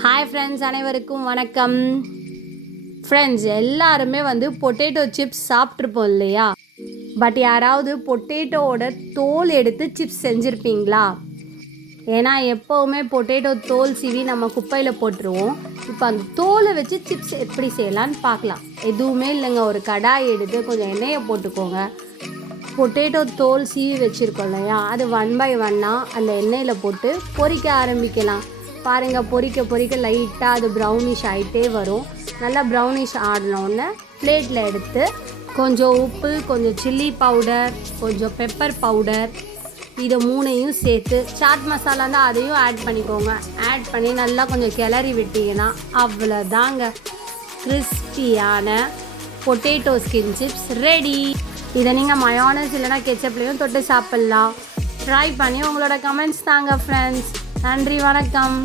Hi friends, அனைவருக்கும் வணக்கம். Friends, எல்லாருமே பொட்டேட்டோ சிப்ஸ் சாப்பிட்ருப்போம் இல்லையா? பட் யாராவது பொட்டேட்டோவோட தோல் எடுத்து சிப்ஸ் செஞ்சுருப்பீங்களா? ஏன்னா எப்போவுமே பொட்டேட்டோ தோல் சீவி நம்ம குப்பையில் போட்டுருவோம். இப்போ அந்த தோலை வச்சு சிப்ஸ் எப்படி செய்யலான்னு பார்க்கலாம். எதுவுமே இல்லைங்க, ஒரு கடாய் எடுத்து கொஞ்சம் எண்ணெயை போட்டுக்கோங்க. பொட்டேட்டோ தோல் சீவி வச்சுருக்கோம் இல்லையா, அது 1 by 1 அந்த எண்ணெயில் போட்டு பொரிக்க ஆரம்பிக்கலாம். பாருங்கள், பொரிக்க பொரிக்க லைட்டாக அது ப்ரௌனிஷ் ஆகிட்டே வரும். நல்லா ப்ரௌனிஷ் ஆடினோடனே பிளேட்டில் எடுத்து கொஞ்சம் உப்பு, கொஞ்சம் சில்லி பவுடர், கொஞ்சம் பெப்பர் பவுடர், இதை 3ஐயும் சேர்த்து சாட் மசாலா தான் அதையும் ஆட் பண்ணிக்கோங்க. ஆட் பண்ணி நல்லா கொஞ்சம் கிளறி விட்டிங்கன்னா அவ்வளோதாங்க, கிறிஸ்பியான பொட்டேட்டோ ஸ்கின் சிப்ஸ் ரெடி. இதை நீங்கள் மயோனஸ் இல்லைனா கெச்சப்லேயும் தொட்டு சாப்பிட்லாம். ட்ரை பண்ணி உங்களோட கமெண்ட்ஸ் தாங்க ஃப்ரெண்ட்ஸ். நன்றி, வணக்கம்.